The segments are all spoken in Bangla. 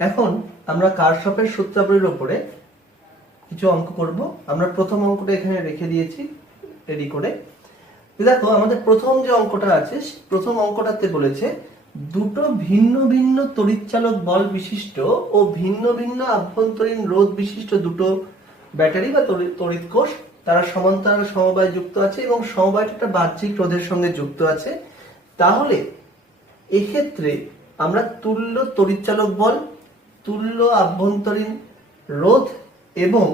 এখন আমরা কারশফের সূত্রাবলীর উপরে কিছু অঙ্ক করব। আমরা প্রথম অঙ্কটা এখানে রেখে দিয়েছি রেডি করে। দেখো আমাদের প্রথম যে অঙ্কটা আছে, প্রথম অঙ্কটাতে বলেছে দুটো ভিন্ন ভিন্ন তড়িৎচালক বল বিশিষ্ট ও ভিন্ন ভিন্ন আভ্যন্তরীণ রোধ বিশিষ্ট দুটো ব্যাটারি বা তড়িৎ কোষ তারা সমান্তরাল সমবায় যুক্ত আছে এবং সমবায়টা একটা বাহ্যিক রোধের সঙ্গে যুক্ত আছে। তাহলে এক্ষেত্রে আমরা তুল্য তড়িৎচালক বল, তুল্য আভ্যন্তরীণ রোধ এবং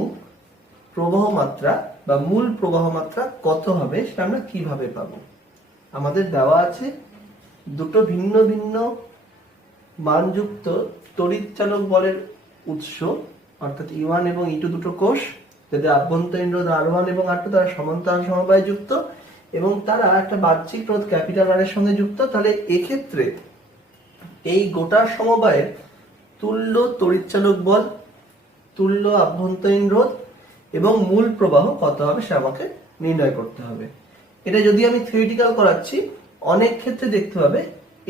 প্রবাহ মাত্রা বা মূল প্রবাহ মাত্রা কত হবে সেটা আমরা কিভাবে পাবো? আমাদের দেওয়া আছে দুটো ভিন্ন ভিন্ন মানযুক্ত তড়িৎচালক বলের উৎস, অর্থাৎ E1 এবং E2 দুটো কোষ, যাদের আভ্যন্তরীণ রোধ R1 এবং R2 তারা সমান্তরাল সমবায়ে যুক্ত এবং তারা একটা বাহ্যিক রোধ ক্যাপিটাল R এর সঙ্গে যুক্ত। তাহলে এক্ষেত্রে এই গোটা সমবায়ের তুল্য তড়িৎচালক বল, তুল্য আভ্যন্তরীণ রোধ এবং মূল প্রবাহ কত হবে সে আমাকে নির্ণয় করতে হবে। এটা যদি আমি থিওরিটিক্যাল করাচ্ছি, অনেক ক্ষেত্রে দেখতে পাবে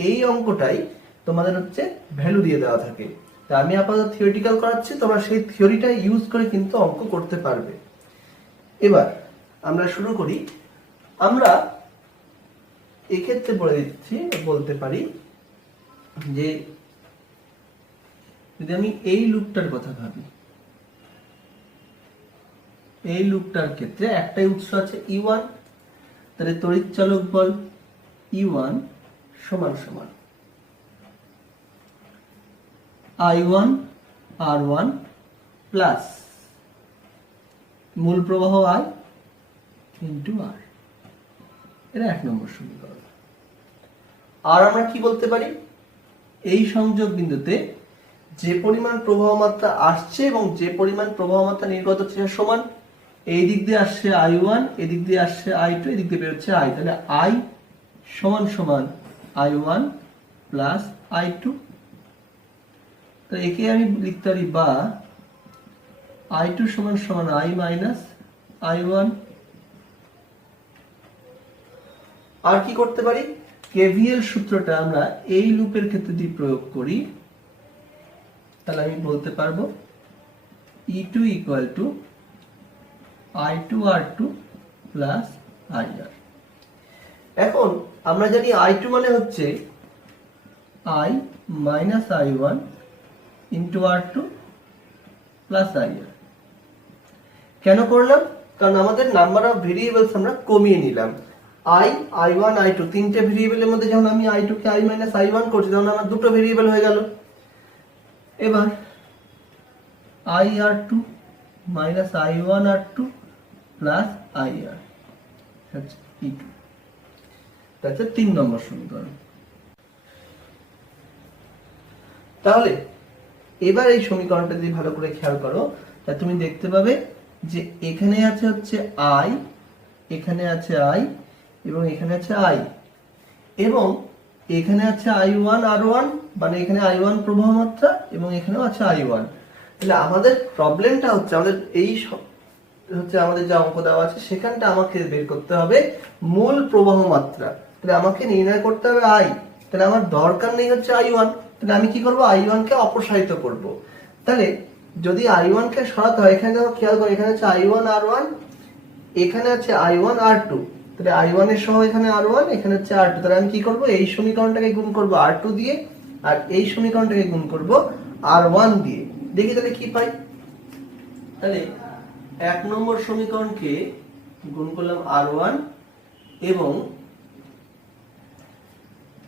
এই অঙ্কটাই তোমাদের হচ্ছে ভ্যালু দিয়ে দেওয়া থাকে। তা আমি আপাতত থিওরিটিক্যাল করাচ্ছি, তোমরা সেই থিওরিটা ইউজ করে কিন্তু অঙ্ক করতে পারবে। এবার আমরা শুরু করি। আমরা এক্ষেত্রে বলতে পারি যে যদি আমি এই লুপটার কথা ভাবি, এই লুপটার ক্ষেত্রে একটাই উৎস আছে E1, তাহলে তড়িৎচালক বল E1 সমান সমান I1 R1 প্লাস মূল প্রবাহ I ইন্টু R। এটা 1 নম্বর সমীকরণ। আর আমরা কি বলতে পারি? এই সংযোগ বিন্দুতে যে পরিমাণ প্রবাহ মাত্রা আসছে এবং যে পরিমাণ প্রবাহ মাত্রা নির্গত হচ্ছে সমান। এই দিক দিয়ে আসছে I1, এদিক দিয়ে আসছে I2, এদিক দিয়ে বেরোচ্ছে I। তাহলে I সমান সমান I1 প্লাস I2। তাহলে একে আমি লিখতে পারি বা I2 সমান সমান I মাইনাস I1। আর কি করতে পারি? কেভিএল সূত্রটা আমরা এই লুপের ক্ষেত্রে যদি প্রয়োগ করি তাহলে আমি বলতে পারবো E2 equal to I2R2 plus IR। এখন আমরা জানি I2 মানে হচ্ছে I minus I1 into R2 plus IR। কেন করলাম? কারণ আমাদের নাম্বার অফ ভেরিয়েবলস আমরা কমিয়ে নিলাম। I1, I2 তিনটে ভেরিয়েবলের মধ্যে যখন আমি I2 K I minus I1 করছি তখন আমার দুটো ভেরিয়েবল হয়ে গেল। এবার IR2 minus I1R2 plus IR হচ্ছে E2। তাহলে 3 নম্বর সমীকরণ। তাহলে এবার এই সমীকরণটা যদি ভালো করে খেয়াল করো তা তুমি দেখতে পাবে যে এখানে আছে হচ্ছে I, এখানে আছে I এবং এখানে আছে I এবং এখানে আছে I1 R1, মানে এখানে I1 প্রবাহ মাত্রা এবং এখানেও আছে I1। তাহলে আমাদের প্রবলেমটা হচ্ছে আমাদের যে অঙ্ক দেওয়া আছে সেখানটা আমাকে বের করতে হবে মূল প্রবাহ মাত্রা। তাহলে আমাকে নির্ণয় করতে হবে I। তাহলে আমার দরকার নেই হচ্ছে I1। তাহলে আমি কি করব? I1 কে অপসারিত করব। তাহলে যদি I1 কে সরাতে হয়, এখানে দেখো খেয়াল করো, এখানে আছে I1 R1, এখানে আছে I1 R2। তাহলে I1 এর সহ এখানে R1, এখানে হচ্ছে R2। তাহলে আমি কি করব? এই সমীকরণটাকে গুণ করব R2 দিয়ে আর এই সমীকরণটাকে গুণ করব R1 দিয়ে। দেখি তাহলে কি পাই। তাহলে 1 নম্বর সমীকরণকে গুণ করলাম R1 এবং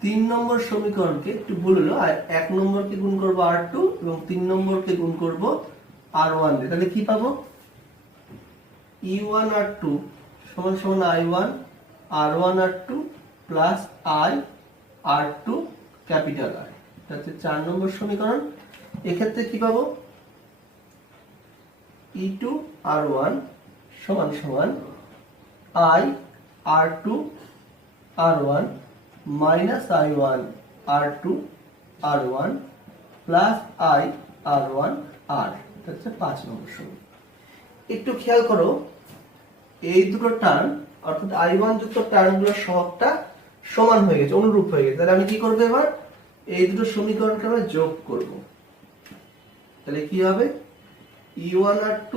3 নম্বর সমীকরণকে একটু ভুল হলো, 1 নম্বরকে গুণ করব R2 এবং 3 নম্বরকে গুণ করব R1 দিয়ে। তাহলে কি পাবো? E1 R2 সমান সমান I1 R1 R2 plus I R2 capital R। এটা হচ্ছে 4 নম্বর সমীকরণ। এক্ষেত্রে কি পাবো? E2 R1 সমান সমান I R2 R1 minus I1 R2 R1 plus I R1 R। এটা হচ্ছে 5 নম্বর সমীকরণ। একটু খেয়াল করো, এই দুটো টার্ম অর্থাৎ I1 যুক্ত টার্মগুলোর সহগটা সমান হয়ে গেছে, অনুরূপ হয়ে গেছে। তাহলে আমি কি করব? এবার এই দুটো সমীকরণকে আমরা যোগ করব। তাহলে কি হবে E1R2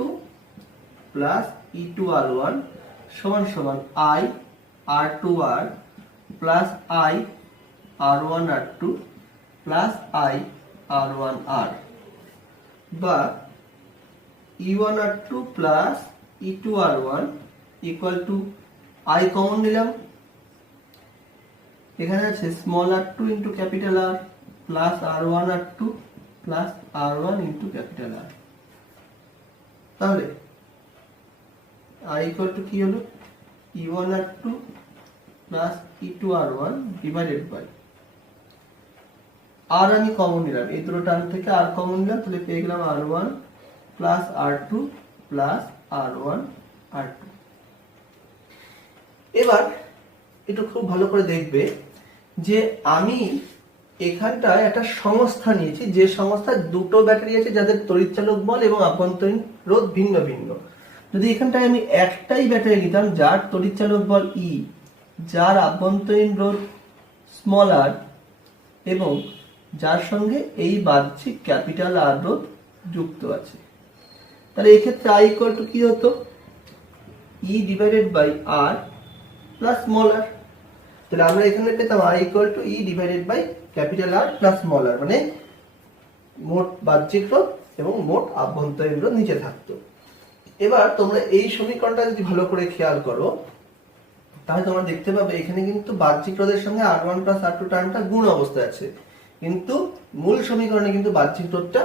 প্লাস E2R1 সমান সমান I R2R plus I R1R2 plus I R1R, বা E1R2 plus E2R1 equal to I common নিলাম, এখানে আছে small r2 into capital R plus R1R2 plus R1 into capital R। তাহলে I ইকুয়াল টু কি হলো E1R2 plus E2R1 divided by R আমি কমন নিলাম, এই দুটো টার্ম থেকে R কমন নিলাম, তাহলে পেয়ে গেলাম R1 plus R2 plus R1R2। এবার একটু খুব ভালো করে দেখবে যে আমি এখানটায় একটা সংস্থা নিয়েছি, যে সংস্থার দুটো ব্যাটারি আছে যাদের তড়িৎচালক বল এবং আভ্যন্তরীণ রোধ ভিন্ন ভিন্ন। যদি এখানটায় আমি একটাই ব্যাটারি নিতাম যার তড়িৎচালক বল E, যার আভ্যন্তরীণ রোধ স্মল r এবং যার সঙ্গে এই বাহ্যিক ক্যাপিটাল R রোধ যুক্ত আছে, তাহলে এই ক্ষেত্রে I ইকুয়াল টু কি হতো E divided by R plus small r। তাহলে আমরা এখানে পেতাম I equal to E divided by capital R plus small r, মানে মোট বাহ্যিক রোধ এবং মোট আভ্যন্তরীণ রোধ নিচে থাকতো। এবার তোমরা এই সমীকরণটা যদি ভালো করে খেয়াল করো তাহলে তোমরা দেখতে পাবে এখানে কিন্তু বাহ্যিক রোধের সঙ্গে R1 প্লাস R2 টার্মটা গুণ অবস্থায় আছে, কিন্তু মূল সমীকরণে কিন্তু বাহ্যিক রোধটা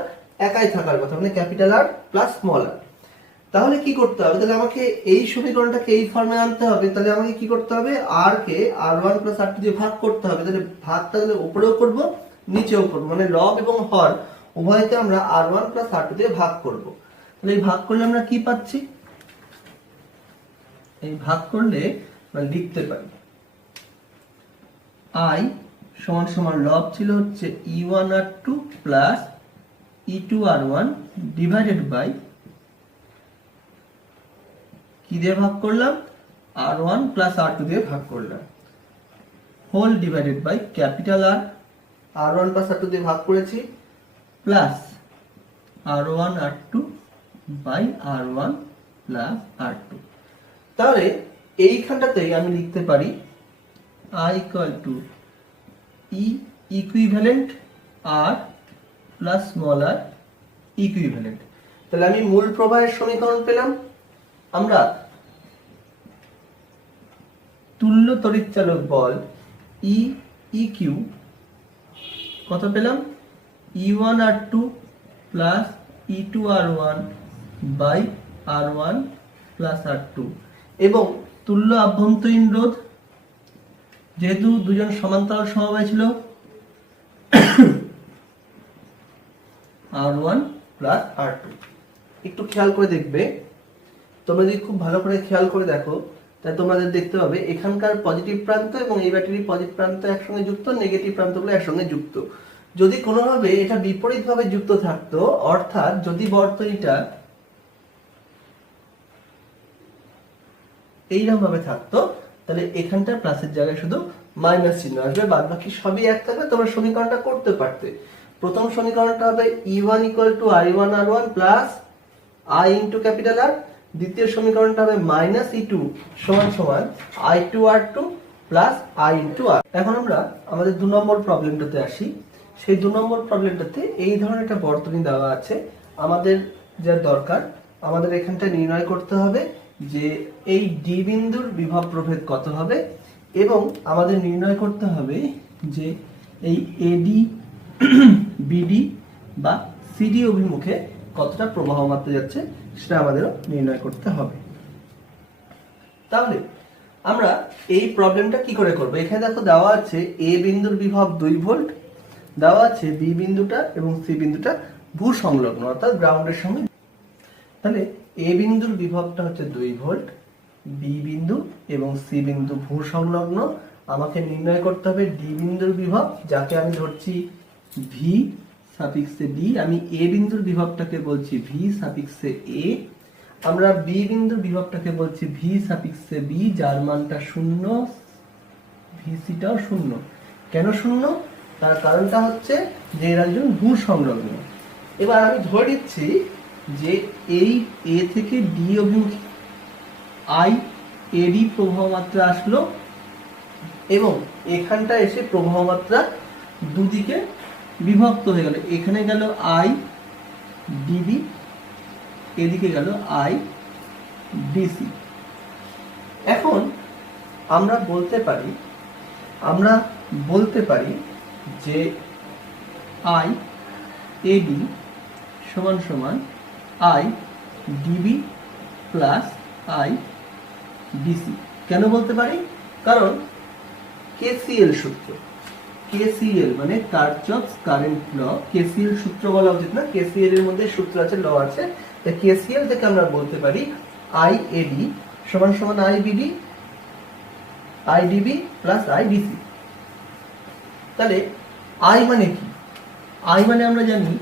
একাই থাকার কথা, মানে capital R plus small r। তাহলে কি করতে হবে, তাহলে আমাকে এই সমীকরণটাকে এই ফর্মে আনতে হবে। তাহলে আমাকে কি করতে হবে, R কে R1 প্লাস R2 দিয়ে ভাগ করতে হবে। তাহলে ভাগটা তাহলে উপরেও করব নিচেও করব, মানে লব এবং হর উভয়কে আমরা R1 প্লাস R2 দিয়ে ভাগ করব। তাহলে এই ভাগ করলে আমরা কি পাচ্ছি, এই ভাগ করলে আমরা লিখতে পারি I সমান সমান লব ছিল হচ্ছে E1R2 plus E2R1 divided by কি দিয়ে ভাগ করলাম, R1 প্লাস R2 দিয়ে ভাগ করলাম, whole divided by capital R, R1 plus R2 দিয়ে ভাগ করেছি, plus R1 R2 by R1 plus R2। তাহলে এইখানটাতেই আমি লিখতে পারি I equal to E equivalent R plus small r equivalent. তাহলে আমি মূল প্রবাহের সমীকরণ পেলাম। আমরা তুল্য তড়িৎচালক বল E EQ কত পেলাম, E1R2 plus E2R1 by R1 plus R2, এবং তুল্য আভ্যন্তরীণ রোধ যেহেতু দুজন সমান্তরাল সমবায় ছিল R1 প্লাস R2। একটু খেয়াল করে দেখবে, তোমরা যদি খুব ভালো করে খেয়াল করে দেখো তাহলে তোমাদের দেখতে পাবে এখানকার পজিটিভ প্রান্ত এবং এই ব্যাটারির পজিটিভ প্রান্ত একসঙ্গে যুক্ত, নেগেটিভ প্রান্তগুলো একসঙ্গে যুক্ত। যদি কোনোভাবে এটা বিপরীতভাবে যুক্ত থাকতো, অর্থাৎ যদি বর্তনীটা এইরকম ভাবে থাকতো, তাহলে এখানটা প্লাসের জায়গায় শুধু মাইনাস চিহ্ন আসবে, বাদ বাকি সবই এক থাকবে, তোমরা সমীকরণটা করতে পারতে। প্রথম সমীকরণটা হবে E1 equal to I1R1 plus I into capital R, দ্বিতীয় সমীকরণটা হবে মাইনাস E2 সমান সমান I2R2 plus I into R। এখন আমরা আমাদের 2 নম্বর প্রবলেমটাতে আসি। সেই 2 নম্বর প্রবলেমটাতে এই ধরনের একটা বর্তনী দেওয়া আছে। আমাদের যা দরকার, আমাদের এখানটা নির্ণয় করতে হবে যে এই ডি বিন্দুর বিভব প্রভেদ কত হবে, এবং আমাদের নির্ণয় করতে হবে যে এই এডি বিডি বা সিডি অভিমুখে কতটা প্রবাহ মাত্রা যাচ্ছে সেটা আমাদেরও নির্ণয় করতে হবে। তাহলে আমরা এই প্রবলেমটা কি করে করব, এখানে দেখো দেওয়া আছে এ বিন্দুর বিভব 2 ভোল্ট, দেওয়া আছে বি বিন্দুটা এবং সি বিন্দুটা ভূ সংলগ্ন অর্থাৎ গ্রাউন্ডের সঙ্গে। তাহলে এ বিন্দুর বিভবটা হচ্ছে 2 ভোল্ট, বি বিন্দু এবং সি বিন্দু ভূ সংলগ্ন। আমাকে নির্ণয় করতে হবে ডি বিন্দুর বিভব, যাকে আমি ধরছি ভি সাফিক্সে ডি। আমি এ বিন্দুর বিভবটাকে বলছি ভি সাফিক্সে এ। আমরা বি বিন্দুর বিভবটাকে বলছি ভি সাফিক্সে বি, যার মানটা 0, ভিসিটাও 0। কেন 0? তার কারণটা হচ্ছে যে এরা একজন ভূ সংলগ্ন। এবার আমি ধরে নিচ্ছি যে এই এ থেকে ডি অভিমুখী আই এডি প্রবাহ মাত্রা আসলো এবং এখানটা এসে প্রবাহ মাত্রা দুদিকে বিভক্ত হয়ে গেল। এখানে গেল আই ডিবি, এদিকে গেল আই ডিসি। এখন আমরা বলতে পারি যে আই এডি সমান সমান I DB plus I DC. কেন বলতে পারি? কারণ কেসিএল সূত্র, কেসিএল মানে কারচফস কারেন্ট ল, কেসিএল সূত্র বলা উচিত না, কেসিএল এর মধ্যে সূত্র আছে, ল আছে। তাই কেসিএল থেকে আমরা বলতে পারি আই এডি সমান সমান I BD I DB plus I DC. তাহলে আই মানে কি? আই মানে আমরা জানি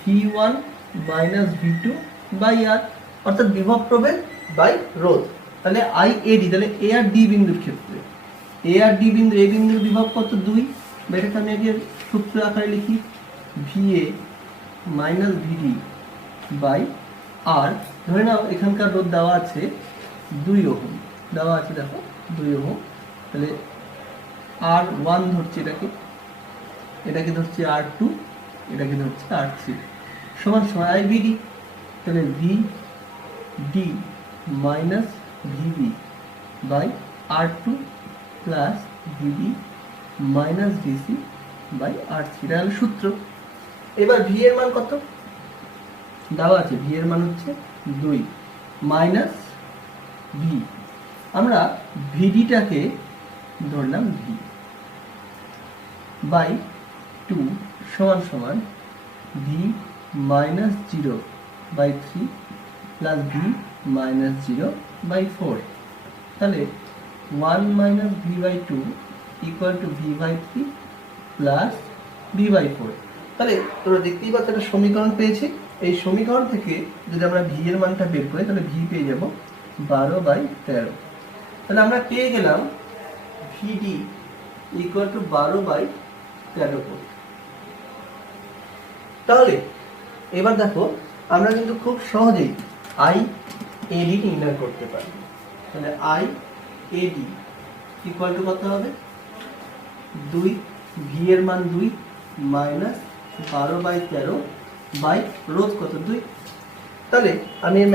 V1 মাইনাস V2 বাই আর, অর্থাৎ বিভব প্রভেদ বাই রোধ। তাহলে আই এডি, তাহলে এ আর ডি বিন্দুর ক্ষেত্রে এ আর ডি বিন্দু, এ বিন্দুর বিভব কত? 2। এটাকে আমি আগে সূত্র আকারে লিখি, VA মাইনাস VD বাই আর। ধরে নাও এখানকার রোধ দেওয়া আছে 2 ওহম, দেওয়া আছে দেখো 2 ওহম। তাহলে R1 ধরছি এটাকে ধরছি R2, এটাকে ধরছি R3 সমান সমান IBD। তাহলে VD minus VB by R2 plus VD minus DC by R3, এটা হলো সূত্র। এবার V এর মান কত দেওয়া আছে? V এর মান হচ্ছে 2 মাইনাস V। আমরা VD-টাকে ধরলাম V বাই 2 সমান সমান V minus 0 by 3 plus V minus 0 by 4। তাহলে 1 minus V by 2 equal to V by 3 plus V by 4। তাহলে তোমরা দেখতেই পাচ্ছ একটা সমীকরণ পেয়েছি। এই সমীকরণ থেকে যদি আমরা V এর মানটা বের করি তাহলে V পেয়ে যাব 12/13। তাহলে আমরা পেয়ে গেলাম VD ইকুয়াল টু 12/13। তাহলে এবার দেখো আমরা কিন্তু খুব সহজেই আই এডি নির্ণয় করতে পারি। তাহলে আই এডি ইকুয়াল টু কত হবে? 2, ভি এর মান 2 মাইনাস 12/13 বাই রোধ কত? 2। তাহলে আমি এই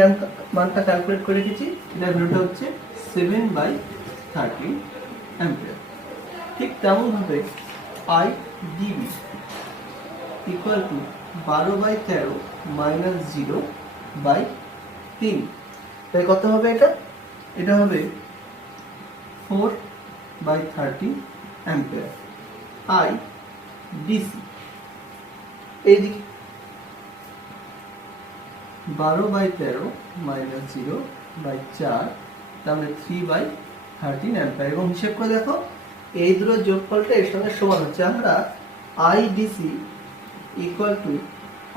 মানটা ক্যালকুলেট করে রেখেছি, এটার ভ্যালুটা হচ্ছে 7/13 অ্যাম্পিয়ার। ঠিক তেমন ভাবে I DB equal to 12/13 minus 0/3। তাই কত হবে এটা? এটা হবে 4/13 অ্যাম্পিয়ার। আই ডিসি এইদিকে 12/13 মাইনাস 0/4, তাহলে 3/13 অ্যাম্পিয়ার। এবং হিসেব করে দেখো এই দুটো যোগফলটা এর সঙ্গে সমান হচ্ছে। আমরা I DC equal to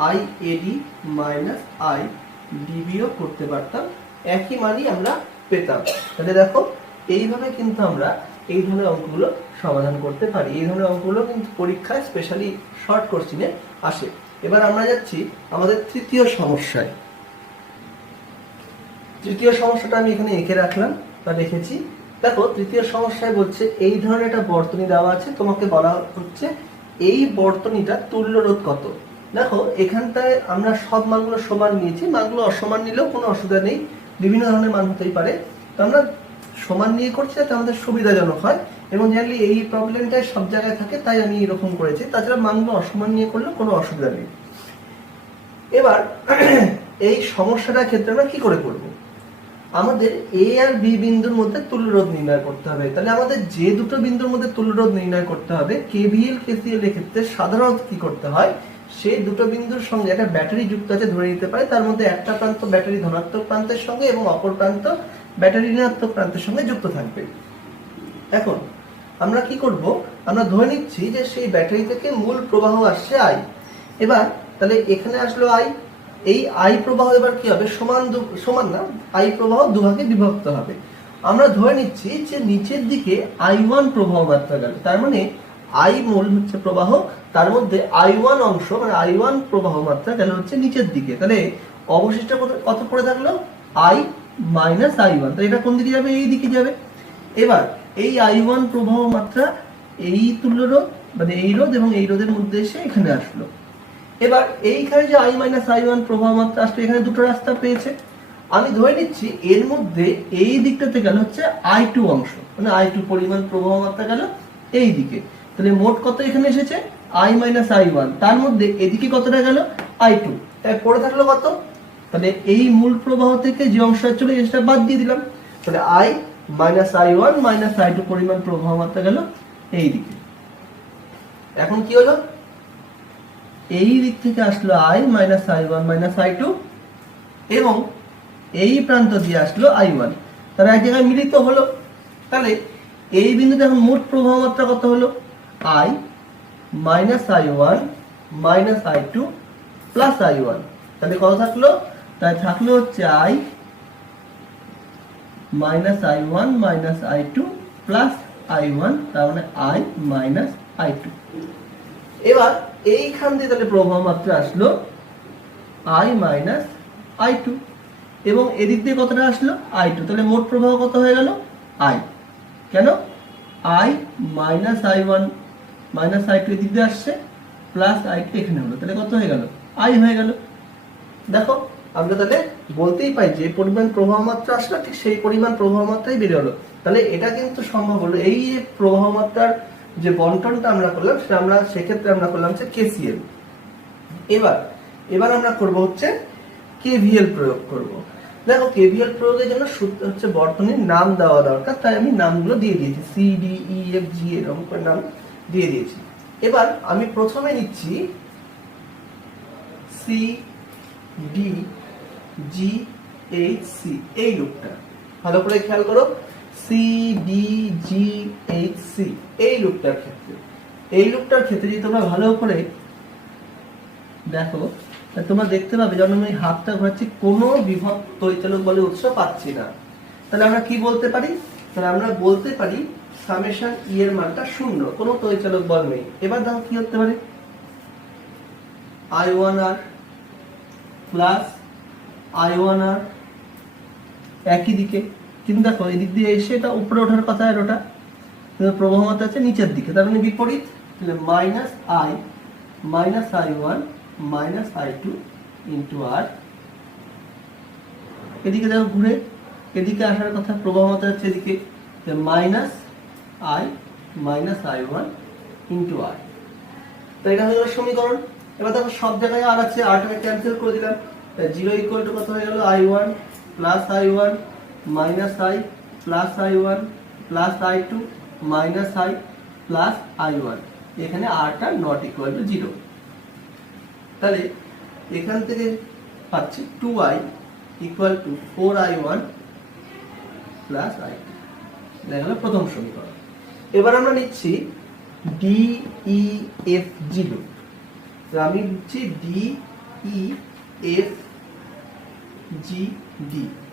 I AD minus I DBO করতে পারতাম, একই মানই আমরা পেতাম। তাহলে দেখো এইভাবে কিন্তু আমরা এই ধরনের অঙ্কগুলো সমাধান করতে পারি। এই ধরনের অঙ্কগুলো কিন্তু পরীক্ষায় স্পেশালি শর্ট কোশ্চেনে আসে। এবার আমরা যাচ্ছি আমাদের তৃতীয় সমস্যায়। তৃতীয় সমস্যাটা আমি এখানে এঁকে রাখলাম বা লিখেছি। দেখো তৃতীয় সমস্যায় বলছে এই ধরনের একটা বর্তনী দেওয়া আছে, তোমাকে বলা হচ্ছে এই বর্তনীটা তুল্য রোধ কত। দেখো এখানটায় আমরা সব মানগুলো সমান নিয়েছি, মানগুলো অসমান নিলেও কোনো অসুবিধা নেই, বিভিন্ন ধরনের মান হতেই পারে। তো আমরা সমান নিয়ে করছি যাতে আমাদের সুবিধাজনক হয়, এবং জানলে এই প্রবলেমটাই সব জায়গায় থাকে তাই আমি এরকম করেছি। তাছাড়া মানগুলো অসমান নিয়ে করলেও কোনো অসুবিধা নেই। এবার এই সমস্যাটার ক্ষেত্রে আমরা কি করে করব? আমাদের এ আর বি বিন্দুর মধ্যে তুল্যরোধ নির্ণয় করতে হবে। তাহলে আমাদের যে দুটো বিন্দুর মধ্যে তুল্যরোধ নির্ণয় করতে হবে, কেভিএল কেসিএল এর ক্ষেত্রে সাধারণত কি করতে হয়, সেই দুটো বিন্দুর সঙ্গে একটা ব্যাটারি যুক্ত আছে ধরে নিতে পারে, তার মধ্যে একটা প্রান্ত ব্যাটারি ধনাত্মক প্রান্তের সঙ্গে এবং অপর প্রান্ত ব্যাটারি ঋণাত্মক প্রান্তের সঙ্গে যুক্ত থাকবে। এখন আমরা কি করব, আমরা ধরে নিচ্ছি যে সেই ব্যাটারি থেকে মূল প্রবাহ আসছে আই। এবার তাহলে এখানে আসলো আই, এই আই প্রবাহ এবার কি হবে, সমান না, আই প্রবাহ দুভাগে বিভক্ত হবে। আমরা ধরে নিচ্ছি যে নিচের দিকে I1 প্রবাহ মাত্রা গেল, তার মানে আই মোল হচ্ছে প্রবাহ, তার মধ্যে I1 অংশ মানে I1 প্রবাহ মাত্রা গেল হচ্ছে নিচের দিকে, তাহলে অবশিষ্ট কত পড়ে থাকলো I মাইনাস I1, তাহলে এটা কোন দিকে যাবে, এই দিকে যাবে। এবার এই I1 প্রবাহ মাত্রা এই তুল্য রোধ মানে এই রোধ এবং এই রোধের মধ্যে এসে এখানে আসলো। এবার এইখানে যে I মাইনাস I1 প্রবাহ মাত্রা আসলো, এখানে দুটো রাস্তা পেয়েছে। আমি ধরে নিচ্ছি এর মধ্যে এই দিকটাতে গেল হচ্ছে I2 অংশ মানে I2 পরিমাণ প্রবাহ মাত্রা গেল এই দিকে, তাহলে মোট কত এখানে এসেছে I মাইনাস I1, তার মধ্যে এদিকে কতটা গেল I2, তাই পড়ে থাকলো কত, তাহলে এই মূল প্রবাহ থেকে যে অংশটা চলে সেটা বাদ দিয়ে দিলাম, তাহলে I minus I1 minus I2 পরিমাণ প্রবাহ মাত্রা গেল এই দিকে। এখন কি হলো, এই দিক থেকে আসলো I minus I1 minus I2 এবং এই প্রান্ত দিয়ে আসলো I1, তারা এক জায়গায় মিলিত হলো। তাহলে এই বিন্দুতে এখন মোট প্রবাহ মাত্রা কত হলো I minus I1 minus I2 plus I1, তাহলে কত থাকলো, তাই থাকলো হচ্ছে I minus I1 minus I2 plus I1, তার মানে I মাইনাস I2। এবার এইখান দিয়ে তাহলে প্রবাহ মাত্রা আসলো I মাইনাস I2 এবং এদিক দিয়ে কতটা আসলো I2, তাহলে মোট প্রবাহ কত হয়ে গেল I, কেন I minus I1 minus I2 এদিক দিয়ে আসছে প্লাস I2 এখানে হলো, তাহলে কত হয়ে গেল I হয়ে গেল। দেখো আমরা তাহলে বলতেই পাই যে পরিমাণ প্রবাহ মাত্রা আসলো ঠিক সেই পরিমাণ প্রবাহ মাত্রাই বেড়ে হলো, তাহলে এটা কিন্তু সম্ভব হলো। এই যে প্রবাহ মাত্রার যে বন্টনটা আমরা করলাম সেটা আমরা সেক্ষেত্রে আমরা করলাম হচ্ছে KCL। এবার আমরা করব হচ্ছে KVL প্রয়োগ করব। দেখো KVL প্রয়োগের জন্য হচ্ছে বর্তনীর নাম দেওয়া দরকার, তাই আমি নামগুলো দিয়ে দিয়েছি C D E F G এরকম করে নাম দিয়ে দিয়েছি। এবার আমি প্রথমে নিচ্ছি C D G H C, এই লুপটা ভালো করে খেয়াল করো, C D G H C এই লুপটার ক্ষেত্রে যদি তোমরা ভালো করে দেখো তোমরা দেখতে পাবে যখন আমি হাতটা ঘোরাচ্ছি কোনো বিভব তড়িৎচালক বলের উৎস পাচ্ছি না, তাহলে আমরা কি বলতে পারি, তাহলে আমরা বলতে পারি সামেশন E এর মানটা শূন্য, কোনো তড়িৎচালক বল নেই। এবার দেখো কি হতে পারে I1R প্লাস I1R একই দিকে, কিন্তু দেখো এই দিক দিয়ে এসে এটা উপরে ওঠার কথা, আর ওটা প্রবাহ মাত্রা আছে নিচের দিকে, তার মানে বিপরীত, তাহলে minus I minus I1 minus I2 into R। এদিকে দেখো ঘুরে এদিকে আসার কথা, প্রবাহ মাত্রা হচ্ছে এদিকে, minus I minus I1 into R। তো এটা হয়ে গেল সমীকরণ। এবার দেখো সব জায়গায় আর আছে, আরটাকে ক্যান্সেল করে দিলাম, জিরো ইকুয়াল টু কত হয়ে গেল I1 plus I1 minus I plus I1 plus I2 minus I plus I1, এখানে আরটা নট ইকুয়াল টু 0। তাহলে এখান থেকে পাচ্ছি 2I equal to 4I1 plus I2, দেখা গেল প্রথম সমীকরণ। এবার আমরা নিচ্ছি DEFG লুপ, আমি নিচ্ছি DEFGD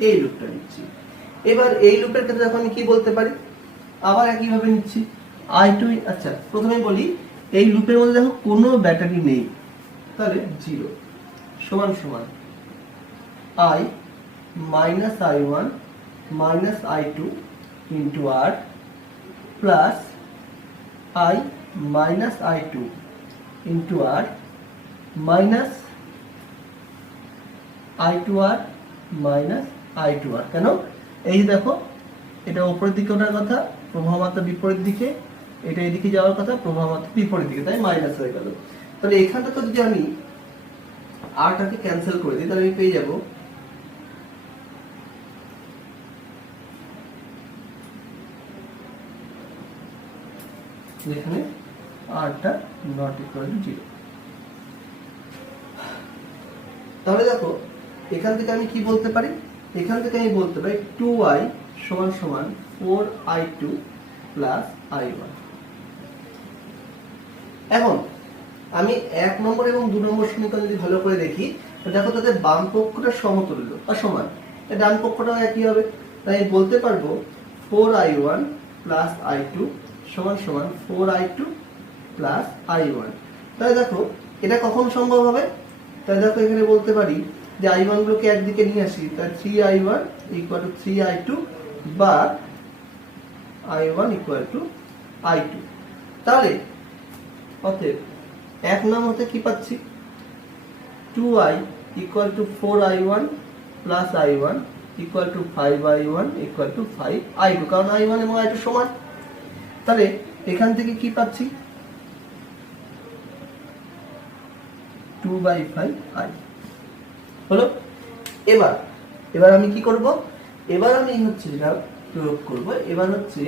এই লুপটা নিচ্ছি। এবার এই লুপের ক্ষেত্রে এখন আমি কি বলতে পারি, আবার একইভাবে নিচ্ছি I2, আচ্ছা প্রথমে বলি এই লুপের মধ্যে দেখো কোনো ব্যাটারি নেই, তাহলে 0 সমান সমান I minus I1 minus I2 into R plus I minus I2 into R minus I2R minus I2R। কেন, এই দেখো এটা উপরের দিকে ওঠার কথা, প্রবাহ মাত্রা বিপরীত দিকে, এটা এদিকে যাওয়ার কথা, প্রবাহ মাত্রা বিপরীত দিকে, তাই মাইনাস হয়ে গেল। তাহলে এখানটা তো যদি আমি আরটাকে ক্যান্সেল করে দিই, তাহলে আমি পেয়ে যাব যেখানে আরটা নট ইকুয়াল টু 0। তাহলে দেখো এখান থেকে আমি কি বলতে পারি, এখান থেকে আমি বলতে পারি 2I সমান সমান 4I2 প্লাস I1। এখন আমি 1 নম্বর এবং 2 নম্বর সমীকরণ যদি ভালো করে দেখি, দেখো তাদের বাম পক্ষটা সমতুল্য বা সমান, ডান পক্ষটাও একই হবে, তাই আমি বলতে পারবো 4I1 প্লাস I2 সমান সমান 4I2 প্লাস i1। তাহলে দেখো এটা কখন সম্ভব হবে, তাহলে দেখো এখানে বলতে পারি যে i1 গুলোকে একদিকে নিয়ে আসি, তাহলে 3i1 ইকুয়াল টু 3i2 বা i1 ইকুয়াল টু i2। তাহলে অতএব এক নম্বরতে কি পাচ্ছি, 2i equal to 4i1 plus i1 equal to 5i1 equal to 5i2, কারণ i1 এবং i2 সমান। তাহলে এখান থেকে কি পাচ্ছি, 2/5i হলো। এবার আমি কি করব, এবার আমি হচ্ছে যেটা প্রয়োগ করব, এবার হচ্ছে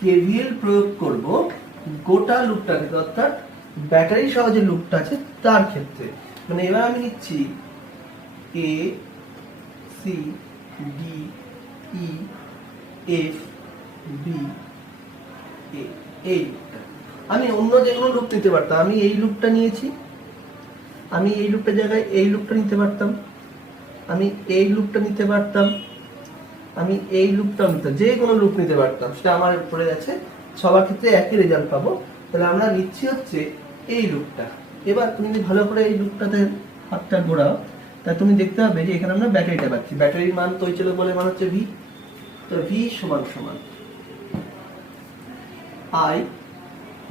কেভিএল প্রয়োগ করব গোটা লুপটার ক্ষেত্রে, অর্থাৎ ব্যাটারি সহ যে লুপটা আছে তার ক্ষেত্রে। মানে এবার আমি নিচ্ছি A C D E F B A, এই লুপটা। আমি অন্য যে কোনো লুপ নিতে পারতাম, আমি এই লুপটা নিয়েছি, আমি এই লুপটার জায়গায় এই লুপটা নিতে পারতাম, আমি এই লুপটা নিতে পারতাম, আমি এই লুপটা নিতে, যে কোনো লুপ নিতে পারতাম, সেটা আমার উপরে আছে, সবার ক্ষেত্রে একই রেজাল্ট পাবো। তাহলে আমরা নিচ্ছি হচ্ছে এই লুপটা। এবার তুমি যদি ভালো করে এই লুপটাতে হাতটা ঘোরাও, তা তুমি দেখতে পাবে যে এখানে আমরা ব্যাটারিটা পাচ্ছি। ব্যাটারির মান তৈচলক বলে মান হচ্ছে ভি। তো ভি সমান সমান i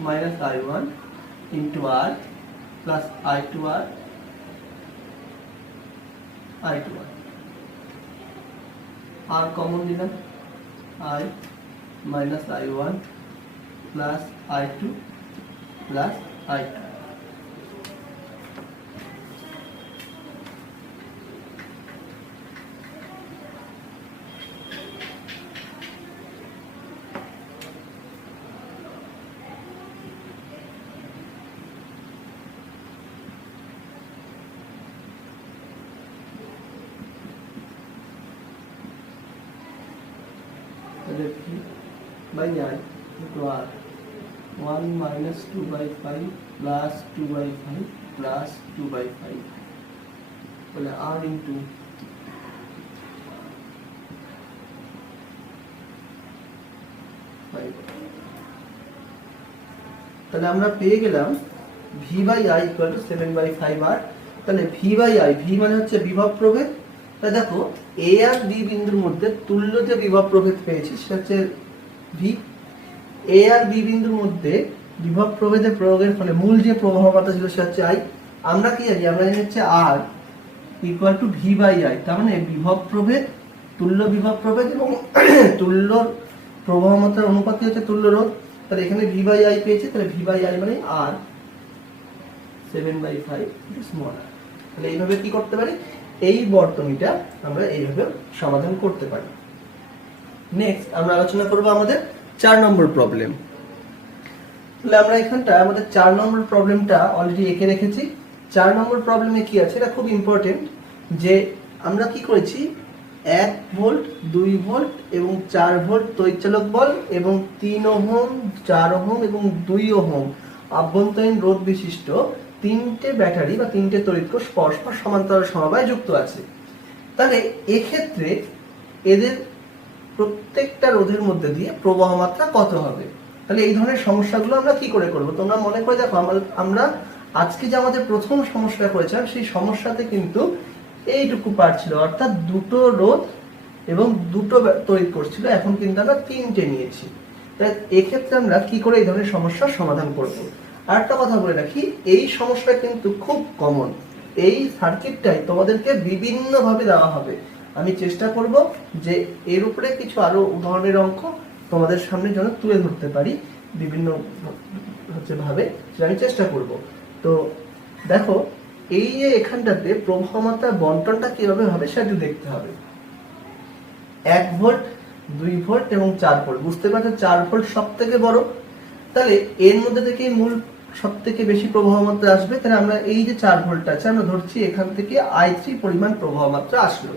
minus i1 into R plus i2r i2r, R common নিলাম, i minus i1 plus i2 plus i2। by I into R, 1 minus 2/5 plus 2/5 plus 2/5 বলে R into তাহলে আমরা পেয়ে গেলাম V by I equal to 7/5R। তাহলে V by I, V মানে হচ্ছে বিভব প্রভেদ। তাহলে দেখো A আর B বিন্দুর মধ্যে তুল্য যে বিভব প্রভেদ পেয়েছি সেটা হচ্ছে V। A আর B বিন্দুর মধ্যে বিভব প্রভেদের প্রয়োগের ফলে মূল যে প্রবাহমাত্রা ছিল সেটা হচ্ছে I। আমরা কি জানি, আমরা জানি হচ্ছে R equal to V by I। তার মানে বিভব প্রভেদ, তুল্য বিভব প্রভেদ এবং তুল্য প্রবাহমাত্রার অনুপাতই হচ্ছে তুল্য রোধ। তাহলে এখানে V by I পেয়েছি, তাহলে V by I মানে R 7/5 স্মল r। তাহলে এইভাবে কি করতে পারি, এই বর্তনীটা আমরা এইভাবে সমাধান করতে পারি। নেক্সট আমরা আলোচনা করব আমাদের 4 নম্বর প্রবলেম। তাহলে আমরা এখানটা আমাদের 4 নম্বর প্রবলেমটা অলরেডি এঁকে রেখেছি। 4 নম্বর প্রবলেমে কি আছে, এটা খুব ইম্পর্টেন্ট, যে আমরা কি করেছি 1 ভোল্ট 2 ভোল্ট এবং 4 ভোল্ট তড়িৎচালক বল এবং 3 ওহম 4 ওহম এবং 2 ওহম আভ্যন্তরীণ রোধ বিশিষ্ট 3টে ব্যাটারি বা 3টে তড়িৎকোষ পরস্পর সমান্তরাল সমবায়ে যুক্ত আছে। তাহলে এক্ষেত্রে এদের প্রত্যেকটা রোধের মধ্যে দিয়ে প্রবাহ মাত্রা কত হবে। তাহলে এই ধরনের সমস্যাগুলো আমরা কি করে করব, তোমরা মনে করে দেখো, আমরা আজকে যে আমাদের প্রথম সমস্যাটা করেছিলাম সেই সমস্যাতে কিন্তু এইটুকু পার্ট ছিল, অর্থাৎ দুটো রোধ এবং দুটো তড়িৎকোষ ছিল, এখন কিন্তু আমরা 3টে নিয়েছি। তাই এক্ষেত্রে আমরা কি করে এই ধরনের সমস্যার সমাধান করব। আরেকটা কথা বলে রাখি, এই সমস্যা কিন্তু খুব কমন, এই সার্কিটটাই তোমাদেরকে বিভিন্ন ভাবে দেওয়া হবে। আমি চেষ্টা করব যে এর উপরে কিছু আরো উদাহরণের অঙ্ক তোমাদের সামনে যেন তুলে ধরতে পারি বিভিন্ন ভাবে, সেটা আমি চেষ্টা করব। তো দেখো এই যে এখানটাতে প্রবাহ মাত্রার বন্টনটা কিভাবে হবে সেটা দেখতে হবে। 1 ভোল্ট 2 ভোল্ট এবং 4 ভোল্ট, বুঝতে পারছো 4 ভোল্ট সব থেকে বড়, তাহলে এর মধ্যে থেকে মূল সব থেকে বেশি প্রবাহ মাত্রা আসবে। তাহলে আমরা এই যে 4 ভোল্ট আছে আমরা ধরছি এখান থেকে I3 পরিমাণ প্রবাহ মাত্রা আসলো।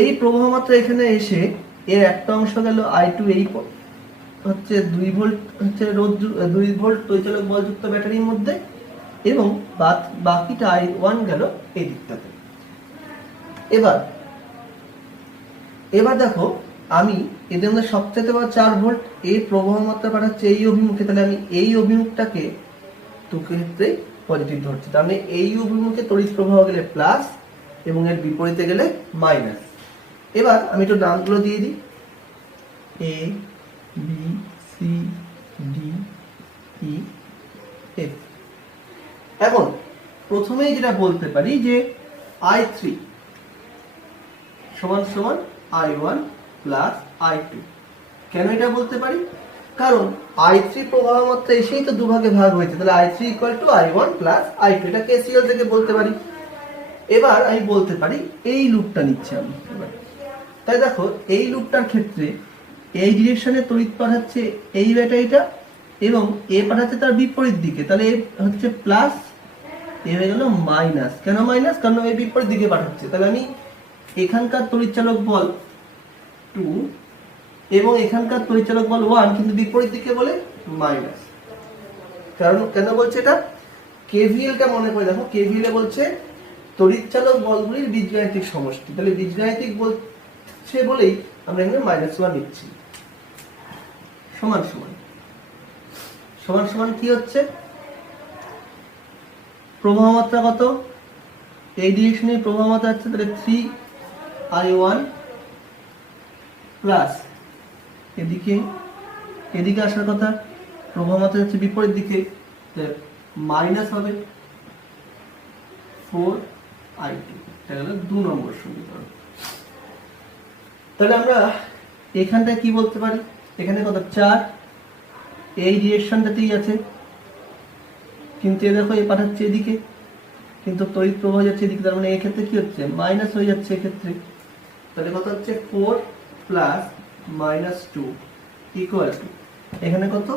এই প্রবাহ মাত্রা এখানে এসে এর একটা অংশ গেল I2, এই হচ্ছে 2 ভোল্ট হচ্ছে রোধ 2 ভোল্ট তড়িৎচালক বলযুক্ত ব্যাটারির মধ্যে, এবং বাকিটা I1 গেল এই দিকটাতে। এবার দেখো আমি এদের মধ্যে সবচেয়ে বড় 4 ভোল্ট এই প্রবাহ মাত্রা পাঠাচ্ছে এই অভিমুখে, তাহলে আমি এই অভিমুখটাকে ক্ষেত্রে পজিটিভ ধরছি। তার মানে এই অভিমুখে তড়িৎ প্রবাহ গেলে প্লাস এবং এর বিপরীতে গেলে মাইনাস। এবার আমি একটু নামগুলো দিয়ে দিই, A B C D E F. এখন প্রথমেই যেটা বলতে পারি যে I3 সমান সমান I1 প্লাস I2। কেন এটা বলতে পারি? কারণ I3 প্রবাহ মাত্রা এসেই তো দুভাগে ভাগ হয়েছে, তাহলে I3 equal to I1 plus I2, এটা কেসিএল থেকে বলতে পারি। এবার আমি বলতে পারি এই লুপটা নিচ্ছি আমি এবার, তাই দেখো এই লুপটার ক্ষেত্রে এই ডিরেকশনে তড়িৎ পাঠাচ্ছে এই ব্যাটারিটা এবং এ পাঠাচ্ছে তার বিপরীত দিকে, তাহলে এ হচ্ছে প্লাস, এ হয়ে গেল মাইনাস। কেন মাইনাস? কারণ এই বিপরীত দিকে পাঠাচ্ছে। তাহলে আমি এখানকার তড়িৎচালক বল 2 এবং এখানকার তড়িৎচালক বল 1, কিন্তু বিপরীত দিকে বলে মাইনাস। কারণ কেন বলছে এটা? কেভিএলটা মনে করে দেখো, কেভিএল এ বলছে তড়িৎচালক বলগুলির বীজগাণিতিক সমষ্টি, তাহলে বীজগাণিতিক বলছে বলেই আমরা এখানে -1 নিচ্ছি। সমান সমান সমান সমান কি হচ্ছে? প্রবাহ মাত্রা কত? এই ডিরেকশনে প্রবাহ মাত্রা হচ্ছে তাহলে 3I1 প্লাস এদিকে আসার কথা, প্রবাহ মাত্রা হচ্ছে বিপরীত দিকে, মাইনাস হবে 4I2। এটা হলো 2 নম্বর সমীকরণ। তাহলে আমরা এখানটায় কি বলতে পারি? এখানে কত? 4, এই ডিরেকশনটাতেই আছে, কিন্তু এ দেখো এ পাঠাচ্ছে এদিকে, কিন্তু তড়িৎ প্রবাহ যাচ্ছে এদিকে, তার মানে এই ক্ষেত্রে কি হচ্ছে? মাইনাস হয়ে যাচ্ছে এক্ষেত্রে। তাহলে কত হচ্ছে? 4 প্লাস -2 ইকুয়াল টু এখানে কত?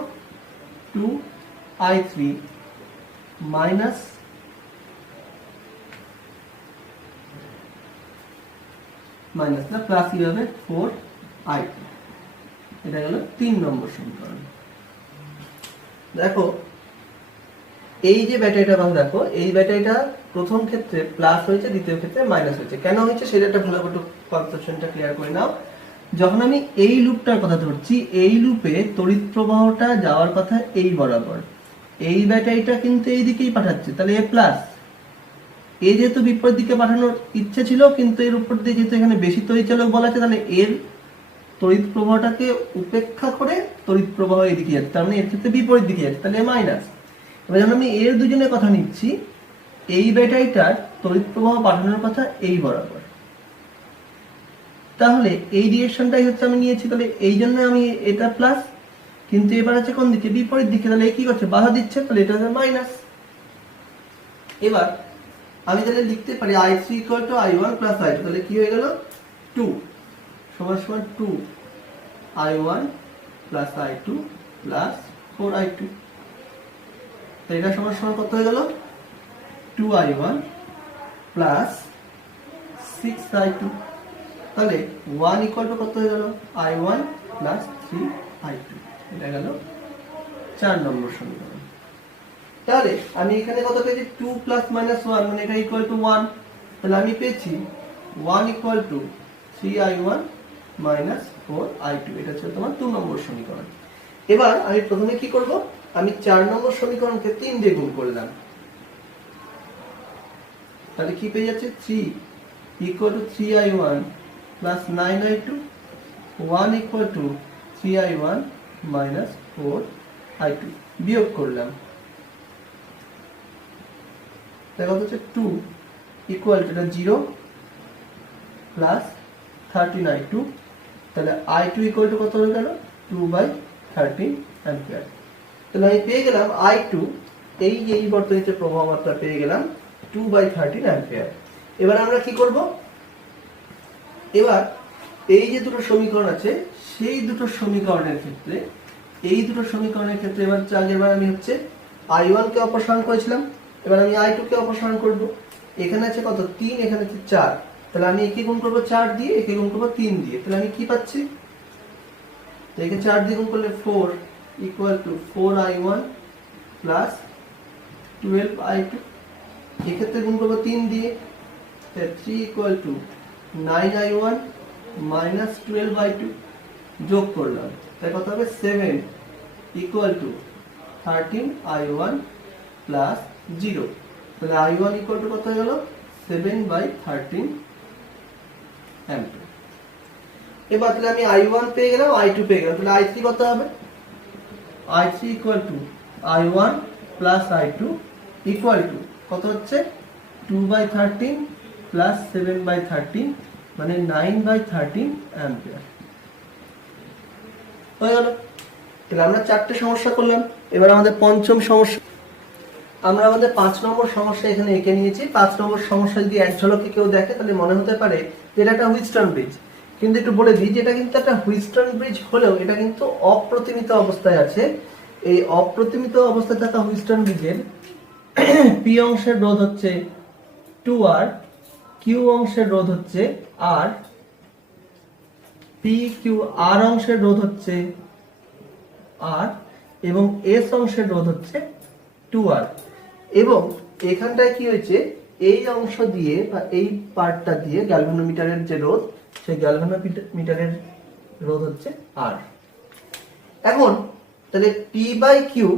2I3 মাইনাস না প্লাস কি হবে? 4I2। এটা হলো 3 নম্বর সমীকরণ। দেখো এই যে ব্যাটারিটা ভালো, দেখো এই ব্যাটারিটা প্রথম ক্ষেত্রে প্লাস হয়েছে, দ্বিতীয় ক্ষেত্রে মাইনাস হয়েছে। কেন হয়েছে সেটা একটা ভালো করে কনসেপশনটা ক্লিয়ার করে নাও। যখন আমি এই লুপটার কথা ধরছি, এই লুপে তড়িৎ প্রবাহটা যাওয়ার কথা এই বরাবর, এই ব্যাটারিটা কিন্তু এই দিকেই পাঠাচ্ছে, তাহলে এ প্লাস। এ যেহেতু বিপরীত দিকে পাঠানোর ইচ্ছে ছিল, কিন্তু এর উপর দিয়ে যেহেতু এখানে বেশি তড়িৎচালক বল আছে, তাহলে এর তড়িৎ প্রবাহটাকে উপেক্ষা করে তড়িৎ প্রবাহ এদিকে যাচ্ছে, তার মানে এর ক্ষেত্রে বিপরীত দিকে যাচ্ছে, তাহলে মাইনাস। এবার যখন আমি এর দুজনের কথা নিচ্ছি, এই ব্যাটারিটার তড়িৎ প্রবাহ পাঠানোর কথা এই বরাবর, তাহলে এই ডিরেকশনটাই হচ্ছে আমি নিয়েছি, তাহলে এই জন্য আমি এটা প্লাস, কিন্তু এবার আছে কোন দিকে? বিপরীত দিকে, তাহলে কি করছে? বাধা দিচ্ছে, তাহলে এটা হচ্ছে মাইনাস। এবার আমি তাহলে লিখতে পারি I3 equal to I1 plus I2, তাহলে কি হয়ে গেল? 2 সমান সমান 2I1 plus I2 plus 4I2। এটা সমান সমান কত হয়ে গেল? 2I1 plus 6I2। তাহলে 1 ইকুয়াল টু কত হয়ে গেল? I1 plus 3I2। এটা গেল 4 নম্বর সমীকরণ। তাহলে আমি এখানে কত পেয়েছি? 2 প্লাস মাইনাস 1, মানে এটা ইকুয়াল টু 1। তাহলে আমি পেয়েছি 1 equal to 3I1 minus 4I2। এটা হচ্ছে তোমার 2 নম্বর সমীকরণ। এবার আমি প্রথমে কি করব? আমি 4 নম্বর সমীকরণকে 3 দিয়ে গুণ করলাম, তাহলে কি পেয়ে যাচ্ছে? 3 equal to 3I1 plus 9I2, 1 equal to 3I1 minus 4I2। বিয়োগ করলাম, তাহলে কত হচ্ছে? 2 ইকুয়াল টু 0 প্লাস 13I2, তাহলে I2 ইকুয়াল টু কত হয়ে গেল? 2/13 অ্যাম্পিয়ার। তাহলে আমি পেয়ে গেলাম I2, এই বর্তনীতে প্রবাহ মাত্রা পেয়ে গেলাম 2/13 অ্যাম্পিয়ার। এবার আমরা কি করব? এবার এই যে দুটো সমীকরণ আছে, সেই দুটো সমীকরণের ক্ষেত্রে এবার আমি হচ্ছে I1 কে অপসারণ করেছিলাম, এবার আমি I2 কে অপসারণ করব। এখানে আছে কত? 3, এখানে আছে 4, তাহলে আমি একে গুণ করব 4 দিয়ে, একে গুণ করব 3 দিয়ে, তাহলে আমি কি পাচ্ছি? একে 4 দিয়ে গুণ করলে 4 equal to 4I1 plus 12I2। এক্ষেত্রে গুণ করব 3 দিয়ে, 3 equal to 9I1 minus 12I2। যোগ করলাম, তাই কত হবে 7 ইকুয়াল টু 13i1 প্লাস 0। তাহলে i1 ইকুয়াল টু কত হয়ে গেল 7/13 অ্যাম্পিয়ার। এবার তাহলে আমি i1 পেয়ে গেলাম, i2 পেয়ে গেলাম, তাহলে i3 কত হবে? i3 equal to i1 plus i2 equal to কত হচ্ছে 2/13 প্লাস 7/13 মানে 9/13 অ্যাম্পিয়ার হয়ে গেল। তাহলে আমরা 4টে সমস্যা করলাম। এবার আমাদের পঞ্চম সমস্যা, আমরা আমাদের 5 নম্বর সমস্যা এখানে এঁকে নিয়েছি। 5 নম্বর সমস্যা যদি এক ঝলকে কেউ দেখে তাহলে মনে হতে পারে যে এটা একটা হুইটস্টোন ব্রিজ, কিন্তু একটু বলে দিই যে এটা কিন্তু একটা হুইটস্টোন ব্রিজ হলেও এটা কিন্তু অপ্রতিমিত অবস্থায় আছে। এই অপ্রতিমিত অবস্থায় থাকা হুইটস্টোন ব্রিজের পি অংশের রোধ হচ্ছে 2R, কিউ অংশের রোধ হচ্ছে R, পি কিউ আর অংশের রোধ হচ্ছে R এবং এস অংশের রোধ হচ্ছে 2R। এবং এখানটায় কি হয়েছে, এই অংশ দিয়ে বা এই পার্টটা দিয়ে গ্যালভানোমিটারের যে রোধ, সেই গ্যালভানোমিটারের রোধ হচ্ছে R। এখন তাহলে পি বাই কিউ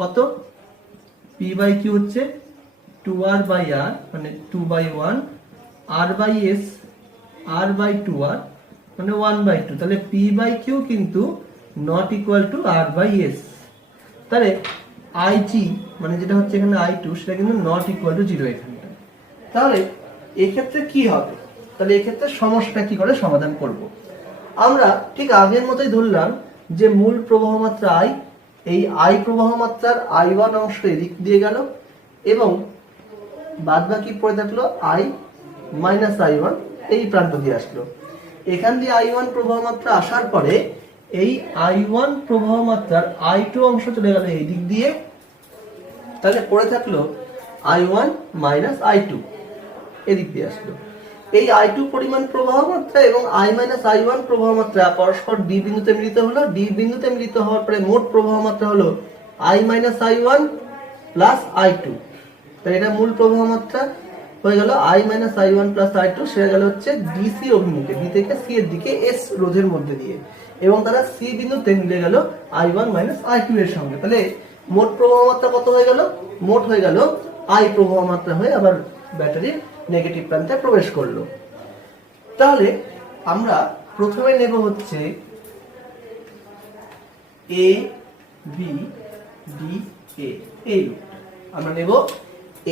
কত? পি বাই কিউ হচ্ছে 2R বাই R মানে 2/1, R by S R by 2R মানে 1/2। তাহলে পি বাই কিউ কিন্তু not equal to R by S। তাহলে IG মানে যেটা হচ্ছে এখানে I2 সেটা কিন্তু নট ইকুয়াল টু 0 এখানটা। তাহলে এক্ষেত্রে কি হবে? তাহলে এক্ষেত্রে সমস্যাটা কি করে সমাধান করব? আমরা ঠিক আগের মতোই ধরলাম যে মূল প্রবাহ মাত্রা I, এই I প্রবাহ মাত্রার I1 অংশ এদিক দিয়ে গেল এবং বাদ বাকি পড়ে থাকলো I মাইনাস I1 এই প্রান্ত দিয়ে আসলো। এখান দিয়ে I1 প্রবাহ মাত্রা আসার পরে এই I1 প্রবাহ মাত্রার I2 অংশ চলে গেল এই দিক দিয়ে, তাহলে পড়ে থাকলো I1 মাইনাস I2 এদিক দিয়ে আসলো। এই I2 পরিমাণ প্রবাহ মাত্রা এবং I মাইনাস I1 প্রবাহ মাত্রা পরস্পর ডি বিন্দুতে মিলিত হলো। ডি বিন্দুতে মিলিত হওয়ার পরে মোট প্রবাহ মাত্রা হলো I minus I1 plus I2। তাই এটা মূল প্রবাহ মাত্রা হয়ে গেল I minus I1 plus I2, সেটা গেল হচ্ছে ডিসি অভিমুখে, ডি থেকে সি এর দিকে এস রোধের মধ্যে দিয়ে, এবং তারা সি বিন্দুতে মিলে গেল I1 মাইনাস I2 এর সঙ্গে। তাহলে মোট প্রবাহ মাত্রা কত হয়ে গেল? মোট হয়ে গেল I প্রবাহ মাত্রা হয়ে আবার ব্যাটারির নেগেটিভ প্রান্তে প্রবেশ করলো। তাহলে আমরা প্রথমে নেব হচ্ছে এ বি ডি এ, এই লুপ আমরা নেব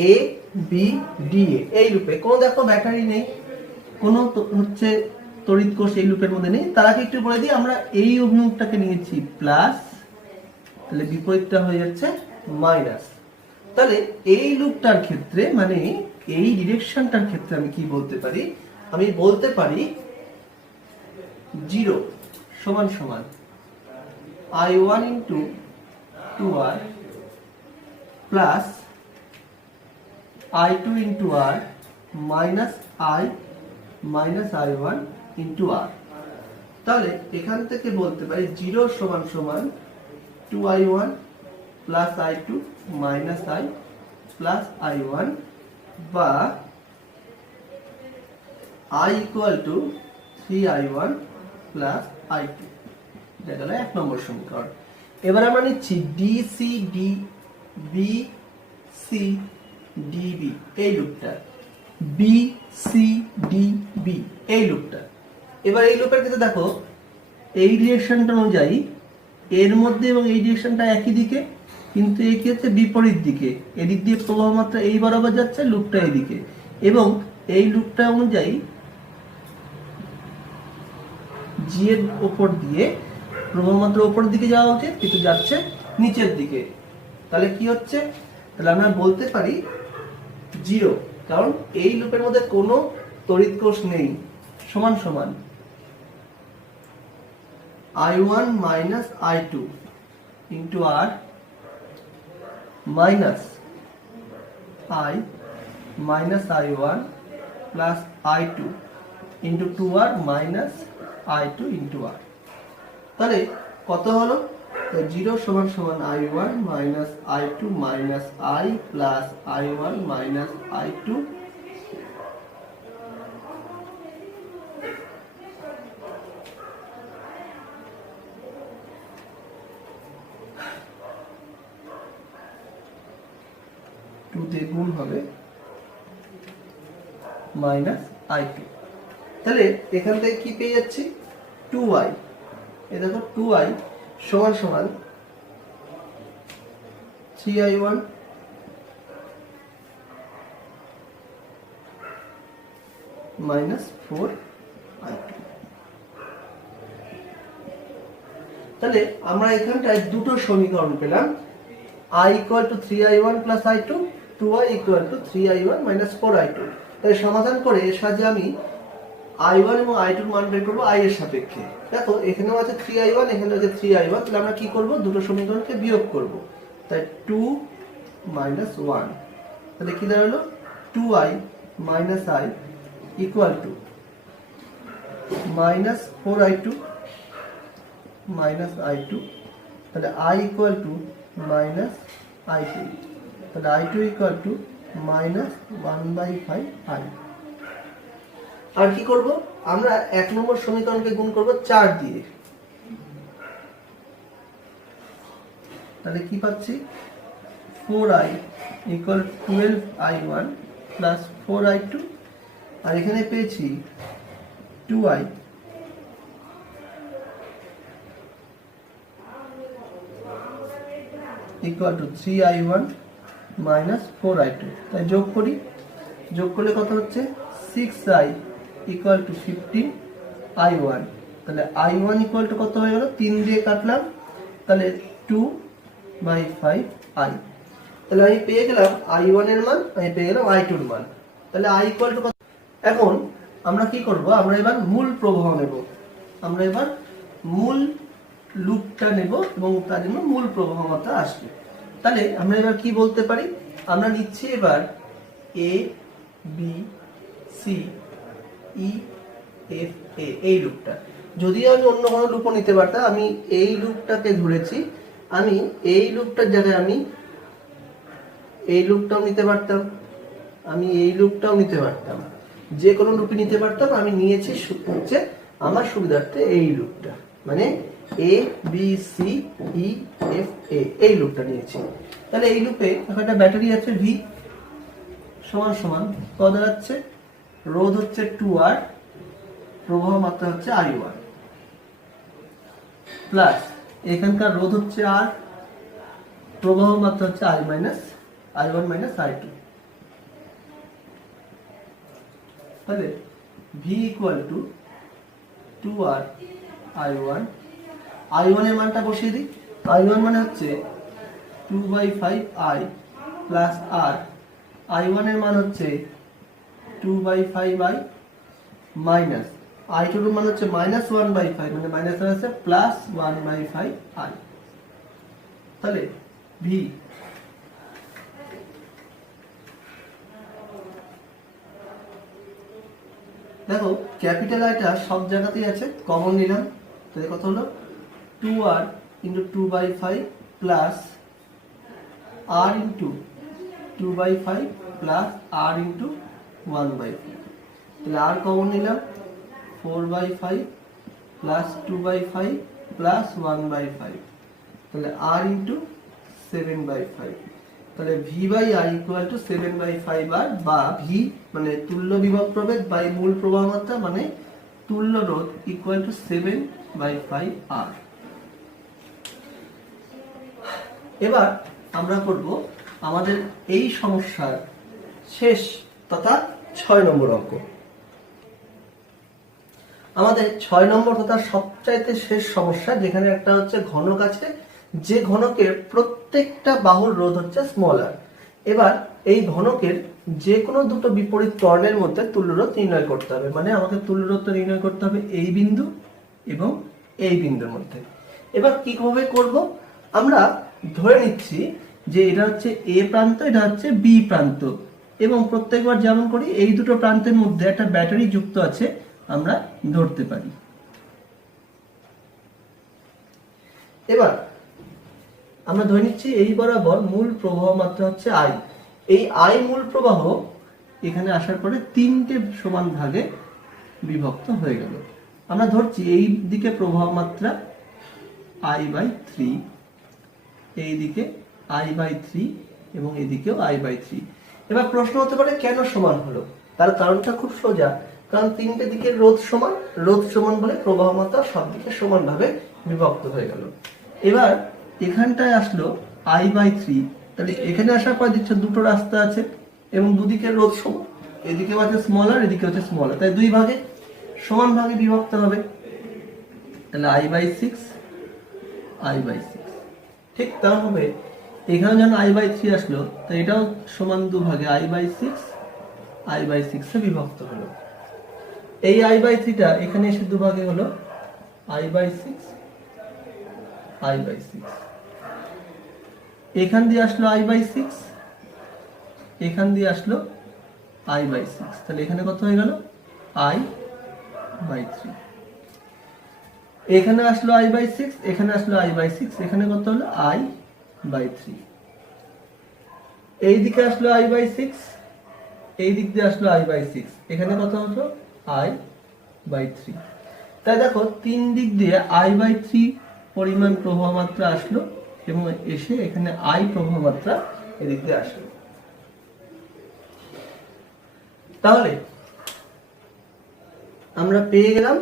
এ বি ডি এ এই লুপে। কোনো দেখো ব্যাটারি নেই, কোনো হচ্ছে তড়িৎ কোষ এই লুপের মধ্যে নেই। তার আগে একটু বলে দিই, আমরা এই অভিমুখটাকে নিয়েছি প্লাস, তাহলে বিপরীতটা হয়ে যাচ্ছে মাইনাস। তাহলে এই লুপটার ক্ষেত্রে মানে এই ডিরেকশনটার ক্ষেত্রে আমি কি বলতে পারি? আমি বলতে পারি 0 সমান সমান I1 into 2R plus I2 into R minus I minus I1 into R। তাহলে এখান থেকে বলতে পারি 0 সমান সমান 2I1 plus I2 minus I plus I1 বা I equal two 3I1 plus I2। এটা গেল 1 নম্বর সমীকরণ। এবার আমরা নিচ্ছি DC D B C DB এই লুপটা, বি সি ডি বি এই লুপটা। এবার এই লুপের ক্ষেত্রে দেখো এই ডিরেকশনটা অনুযায়ী এর মধ্যে এবং এই ডিরেকশনটা একই দিকে, কিন্তু এই কি হচ্ছে বিপরীত দিকে, এদিক দিয়ে প্রবাহ মাত্রা এই বরাবর যাচ্ছে, লুপটা এইদিকে, এবং এই লুপটা অনুযায়ী জি এর উপর দিয়ে প্রবাহ মাত্রা উপরের দিকে যাওয়া উচিত কিন্তু যাচ্ছে নিচের দিকে। তাহলে কি হচ্ছে? তাহলে আমরা বলতে পারি 0, কারণ এই লুপের মধ্যে কোনো তড়িৎ কোষ নেই, সমান সমান I1 minus I2 into R minus I minus I1 plus I2 into 2R minus I2 into R। তাহলে কত হলো? 0 সমান সমান I1 minus I2 minus I plus I1 minus I2 2 গুণ হবে মাইনাস i2। তাহলে এখান থেকে কি পেয়ে যাচ্ছি 2i। এই দেখো 2i সমান সমান 3i1 মাইনাস 4i2। তাহলে আমরা এখানটায় দুটো সমীকরণ পেলাম, i equal to 3i1 plus i2, 2i equal to 3i1 minus 4i2। তাই সমাধান করে এর সাহায্যে আমি i1 এবং i2 এর মান বের করব i এর সাপেক্ষে। দেখো এখানেও আছে 3i1, এখানেও আছে 3i1, তাহলে আমরা কি করব দুটো সমীকরণকে বিয়োগ করব। তাই 2 minus 1, তাহলে কি দাঁড়ালো 2i minus i equal to minus 4i2 minus i2, তাহলে i equal to minus i2, তাহলে i2 equal to minus 1/5i। আর কি করব, আমরা 1 নম্বর সমীকরণকে গুণ করব 4 দিয়ে। তাহলে কি পাচ্ছি 4i equal 12i1 plus 4i2, আর এখানে পেয়েছি 2i equal to 3i1 minus 4i2। তাই যোগ করি, যোগ করলে কত হচ্ছে 6i equal to 15i1। তাহলে i1 equal to কত হয়ে গেল, 3 দিয়ে কাটলাম, তাহলে 2/5i। তাহলে আমি পেয়ে গেলাম i1 এর মান, আমি পেয়ে গেলাম i2 এর মান। তাহলে i equal to কত। এখন আমরা কি করব, আমরা এবার মূল প্রবাহ নেব। আমরা এবার মূল লুপটা নেব এবং তার জন্য মূল প্রবাহ মাত্রা আসবে। তাহলে আমরা এবার কি বলতে পারি, আমরা নিচ্ছি এবার a b c e f a এই লুপটা। যদি আমি অন্য কোনো লুপও নিতে পারতাম, আমি এই লুপটাকে ধরেছি, আমি এই লুপটার জায়গায় আমি এই লুপটাও নিতে পারতাম, আমি এই লুপটাও নিতে পারতাম, যে কোনো লুপই নিতে পারতাম। আমি নিয়েছি হচ্ছে আমার সুবিধার্থে এই লুপটা, মানে a b c e f a এই লুপটা নিয়েছি। তাহলে এই লুপে একটা ব্যাটারি আছে v সমান সমান কত দাঁড়াচ্ছে, রোধ হচ্ছে 2r, প্রবাহ মাত্রা হচ্ছে i1, প্লাস এখানকার রোধ হচ্ছে r, প্রবাহ মাত্রা হচ্ছে i1 minus i2। তাহলে v equal to 2r i1, i1 এর মানটা বসিয়ে দিই। i1 মানে হচ্ছে 2/5i প্লাস r, i1 এর মান হচ্ছে 2/5i মাইনাস i2 এর মান হচ্ছে minus 1/5, মানে মাইনাস আছে প্লাস 1/5i। তাহলে v দেখো ক্যাপিটাল আইটা সব জায়গাতেই আছে, কমন নিলাম। তাহলে কত হলো 2r into 2/5 plus r into 2/5 plus r into 1/5। তাহলে r কমন নিলাম 4/5 plus 2/5 plus 1/5, তাহলে r into 7/5। তাহলে v by i equal to 7/5r, বা v মানে তুল্য বিভব প্রভেদ বাই মূল প্রবাহ মাত্রা মানে তুল্য রোধ equal to 7/5r। এবার আমরা করব আমাদের এই সমস্যার শেষ তথা 6 নম্বর অঙ্ক। আমাদের 6 নম্বর তথা সবচাইতে শেষ সমস্যা, যেখানে একটা হচ্ছে ঘনক আছে, যে ঘনকের প্রত্যেকটা বাহুর রোধ হচ্ছে স্মল r। এবার এই ঘনকের যে কোনো দুটো বিপরীত কর্ণের মধ্যে তুল্যরোধ নির্ণয় করতে হবে, মানে আমাকে তুল্যরোধটা নির্ণয় করতে হবে এই বিন্দু এবং এই বিন্দুর মধ্যে। এবার কিভাবে করব, আমরা ধরে নিচ্ছি যে এটা হচ্ছে a প্রান্ত, এটা হচ্ছে b প্রান্ত, এবং প্রত্যেকবার যেমন করি এই দুটো প্রান্তের মধ্যে একটা ব্যাটারি যুক্ত আছে আমরা ধরতে পারি। এবার আমরা ধরে নিচ্ছি এই বরাবর মূল প্রবাহ মাত্রা হচ্ছে i। এই i মূল প্রবাহ এখানে আসার পরে 3টে সমান ভাগে বিভক্ত হয়ে গেল। আমরা ধরছি এই দিকে প্রবাহ মাত্রা i/3, এই দিকে i/3 এবং এদিকেও i/3। এবার প্রশ্ন হতে পারে কেন সমান হলো, তার কারণটা খুব সোজা, কারণ তিনটে দিকের রোধ সমান বলে প্রবাহ মাত্রা সব দিকে সমানভাবে বিভক্ত হয়ে গেল। এবার এখানটায় আসলো I/3, তাহলে এখানে আসার পর দেখছো দুটো রাস্তা আছে এবং দুদিকের রোধ সমান, এদিকে আছে স্মলার, এদিকে হচ্ছে স্মলার, তাই দুই ভাগে সমান ভাগে বিভক্ত হবে, তাহলে I/6 I/6। ঠিক তেমনভাবে এখানে যখন I/3 আসলো, তো এটাও সমান দুভাগে I/6 I/6 এ বিভক্ত হলো। এই I/3টা এখানে এসে দুভাগে হলো I/6 I/6। এখান দিয়ে আসলো I/6, এখান দিয়ে আসলো I/6, তাহলে এখানে কত হয়ে গেল I/3। এখানে আসলো I/6, এখানে আসলো I/6, এখানে কত হলো I/3। এই দিকে আসলো I/6, এই দিক দিয়ে আসলো I/6, এখানে কত হলো I/3। তাই দেখো তিন দিক দিয়ে I/3 পরিমাণ প্রবাহ মাত্রা আসলো এবং এসে এখানে I প্রবাহ মাত্রা এদিক দিয়ে আসলো। তাহলে আমরা পেয়ে গেলাম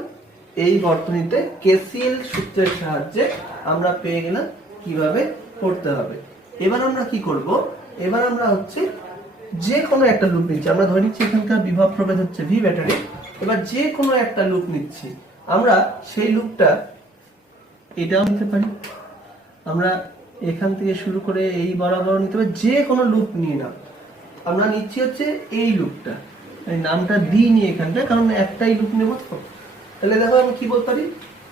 এই বর্তনীতে কেসিএল সূত্রের সাহায্যে আমরা পেয়ে গেলাম কিভাবে করতে হবে। এবার আমরা কি করব, এবার আমরা হচ্ছে যে কোনো একটা লুপ নিচ্ছি, আমরা ধরে নিচ্ছি এখানকার বিভব প্রভেদ হচ্ছে ভি ব্যাটারি। এবার যে কোনো একটা লুপ নিচ্ছি, আমরা সেই লুপটা এটাও নিতে পারি, আমরা এখান থেকে শুরু করে এই বরাবর নিতে পারি, যে কোনো লুপ নিয়ে নাও। আমরা নিচ্ছি হচ্ছে এই লুপটা, এই নামটা দিইনি এখানটা কারণ একটাই লুপ নেব তো। তাহলে দেখো আমি কি বলতে পারি,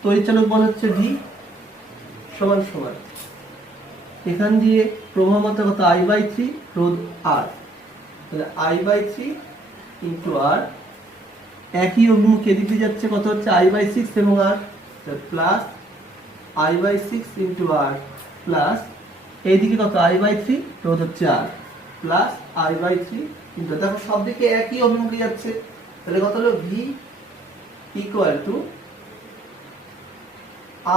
তড়িৎচালক বল হচ্ছে ভি সমান সমান এখান দিয়ে প্রবাহ মাত্রা কত I/3 রোধ R, তাহলে I/3 ইন্টু R, একই অভিমুখে এদিকে যাচ্ছে কত হচ্ছে I/6 এবং R, plus I/6 into R plus এইদিকে কত I/3 রোধ হচ্ছে R প্লাস I/3 কিন্তু দেখো সব দিকে একই অভিমুখে যাচ্ছে, তাহলে কত হলো V equal to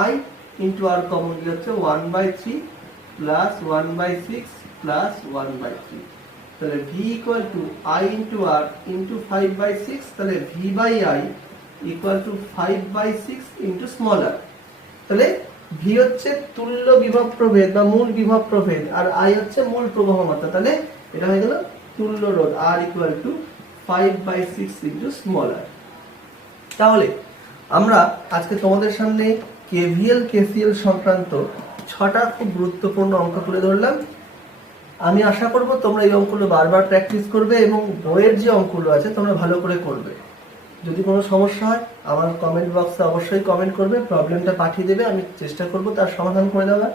I into R common যাচ্ছে 1/3 প্লাস 1/6 প্লাস 1/3, তাহলে V equal to I into R into 5/6, তাহলে V/I equal to 5/6 into small r। তাহলে V হচ্ছে তুল্য বিভব প্রভেদ বা মূল বিভব প্রভেদ আর I হচ্ছে মূল প্রবাহ মাত্রা, তাহলে এটা হয়ে গেল তুল্য রোধ R equal to 5/6 into small r। তাহলে আমরা আজকে তোমাদের সামনে কেভিএল কেসিএল সংক্রান্ত 6টা খুব গুরুত্বপূর্ণ অঙ্ক তুলে ধরলাম। আমি আশা করব তোমরা এই অঙ্কগুলো বারবার প্র্যাকটিস করবে এবং বইয়ের যে অঙ্কগুলো আছে তোমরা ভালো করে করবে। যদি কোনো সমস্যা হয় আমার কমেন্ট বক্সে অবশ্যই কমেন্ট করবে, প্রবলেমটা পাঠিয়ে দেবে, আমি চেষ্টা করব তার সমাধান করে দেওয়ার।